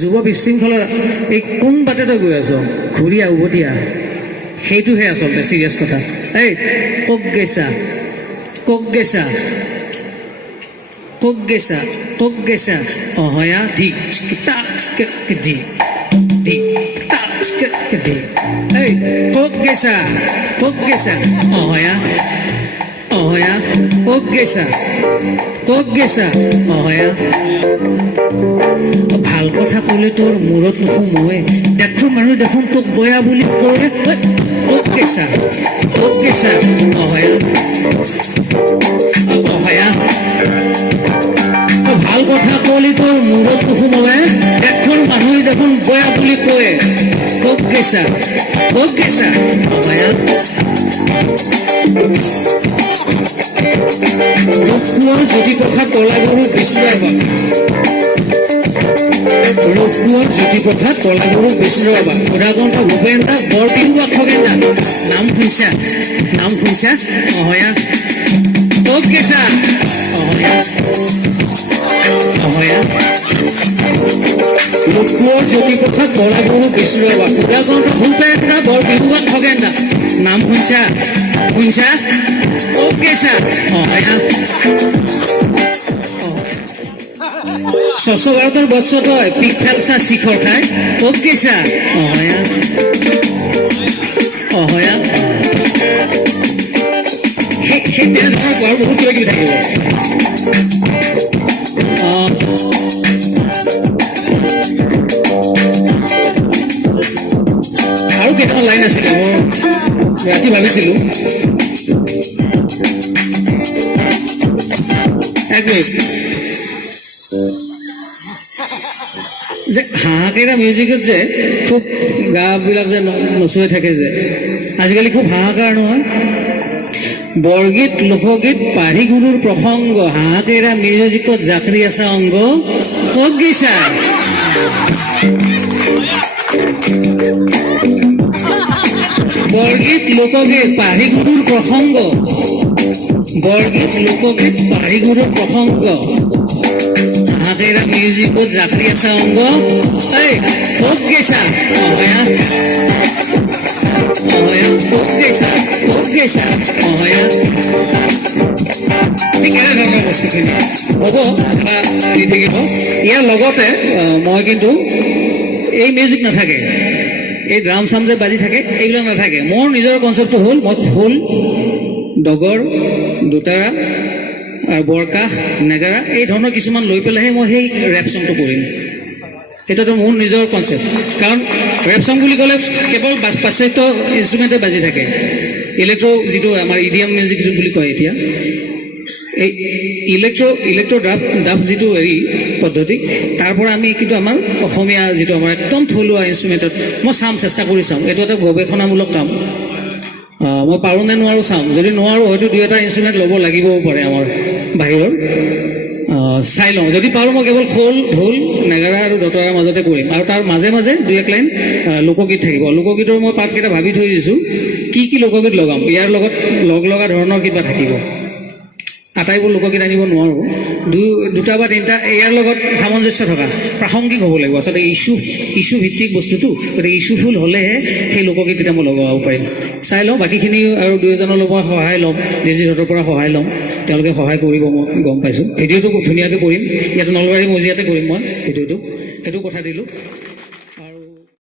যুৱ বিশৃংখলৰ এই কোন বাটে তই গৈ আছ, ঘূৰি উভতি আহ, সেইটোহে আচলতে চিৰিয়াছ কথা। এই কক গেছা, কক গেছা, কক গেছা, কক গেছা, অহয়া ঠিক দি দি দি, এই কক গেছা, কক গেছা, অহয়া অহয়া, কক গেছা, কক গেছা, অহয়া। ভাল কথা ক'লে তোৰ মূৰত নোসোমোৱে, দেখোন মানুহ দেখোন তোক বয়া বুলি কয়, কক গেছা, কক গেছা, অহয়া অহয়া। ভাল কথা ক'লে তোৰ মূৰত নোসোমোৱে, দেখোন মানুহ দেখোন বয়া বুলি কয়, কক গেছা, কক গেছা, অহয়া। ৰূপকোঁৱৰ জ্যোতিপ্ৰসাদ কলাগুৰু বিষ্ণুৰাভা, ৰূপকোঁৱৰ জ্যোতিপ্ৰসাদ কলাগুৰু বিষ্ণুৰাভা, উদাগ্ৰন্থ ভূপেন দাস বৰপিলুৱা খগেন দাস। নাম শুনিছা, নাম শুনিছা, অহয়া কক গেছা, অহয়া অহয়া। ৰূপকোঁৱৰ জ্যোতিপ্ৰসাদ কলাগুৰু বিষ্ণুৰাভা, উদাগ্ৰন্থ ভূপেন দাস বৰপিলুৱা খগেন দাস। নাম শুনিছা, শুনিছা, কক গেছা, অহয়া। স্বচ্ছ ভাৰতৰ বৎস তই পিক ফেলছা শিখৰ খাই, কক গেছা, অহয়া অহয়া। সেই তেনেধৰণৰ কোৱাৰ বহুত কিবা কিবি থাকিব। আৰু কেইটামান লাইন আছিলে, মই ৰাতি ভাবিছিলো। এক মিনিট, যে হাহাকাৰা মিউজিকত যে খুব গাবিলাক যে নচুৱাই থাকে যে, আজিকালি খুব হাহাকাৰ নহয়। বৰগীত লোকগীত পাঢ়ি গুৰুৰ প্ৰসংগ, হাহাকাৰা মিউজিকত জাকৰি আছা অংগ, কক গেছা। বৰগীত লোকগীত পাঢ়ি গুৰুৰ প্ৰসংগ, বৰগীত লোকগীত পাঢ়ি গুৰুৰ প্ৰসংগ, হাহাকাৰা মিউজিকত জাকৰি আছা অংগ, এই কক গেছা, অহয়া অহয়া, কক গেছা, কক গেছা, অহয়া। ঠিক এনেধৰণৰ বস্তুখিনি হ'ব বা দি থাকিব। ইয়াৰ লগতে মই কিন্তু এই মিউজিক নাথাকে, এই ড্ৰাম চাম যে বাজি থাকে, এইবিলাক নাথাকে। মোৰ নিজৰ কনচেপ্টটো হ'ল, মই খোল, ডগৰ, দোতাৰা আৰু বৰকাশ, নেগাৰা এই ধৰণৰ কিছুমান লৈ পেলাইহে মই সেই ৰেপ চংটো কৰিম। সেইটোতো মোৰ নিজৰ কনচেপ্ট। কাৰণ ৰেপ চং বুলি ক'লে কেৱল পাশ্চাত্য ইনষ্ট্ৰুমেণ্টে বাজি থাকে। যিটো আমাৰ ইডিএম মিউজিক বুলি কয় এতিয়া, এই ইলেক্ট্ৰ ডাব যিটো হেৰি পদ্ধতি, তাৰ পৰা আমি কিন্তু আমাৰ অসমীয়া যিটো আমাৰ একদম থলুৱা ইনষ্ট্ৰুমেণ্টত মই চেষ্টা কৰি চাম। এইটো এটা গৱেষণামূলক কাম। মই পাৰোঁ নে নোৱাৰোঁ চাম। যদি নোৱাৰোঁ হয়তো দুই এটা ইনষ্ট্ৰুমেণ্ট ল'ব লাগিবও পাৰে আমাৰ বাহিৰৰ, চাই লওঁ। যদি পাৰোঁ মই কেৱল খোল, ঢোল, নেগাৰা আৰু দতৰাৰ মাজতে কৰিম। আৰু তাৰ মাজে মাজে দুই এক লাইন লোকগীত থাকিব। লোকগীতৰ মই পাৰ্টকেইটা ভাবি থৈ দিছোঁ, কি লোকগীত লগাম। ইয়াৰ লগত লগা ধৰণৰ কিবা থাকিব। আটাইবোৰ লোকগীত আনিব নোৱাৰোঁ, দুটা বা তিনিটা ইয়াৰ লগত সামঞ্জস্য থকা প্ৰাসংগিক হ'ব লাগিব। আচলতে ইছ্যু ভিত্তিক বস্তুটো, গতিকে ইছ্যুফুল হ'লেহে সেই লোকগীতকেইটা মই লগাব পাৰিম। চাই লওঁ, বাকীখিনি আৰু দুই এজনৰ লগত সহায় ল'ম, নিজিহঁতৰ পৰা সহায় ল'ম, তেওঁলোকে সহায় কৰিব, মই গম পাইছোঁ। ভিডিঅ'টো খুব ধুনীয়াকৈ কৰিম, ইয়াতে নলবাৰী মজিয়াতে কৰিম মই ভিডিঅ'টো, সেইটো কথা দিলোঁ।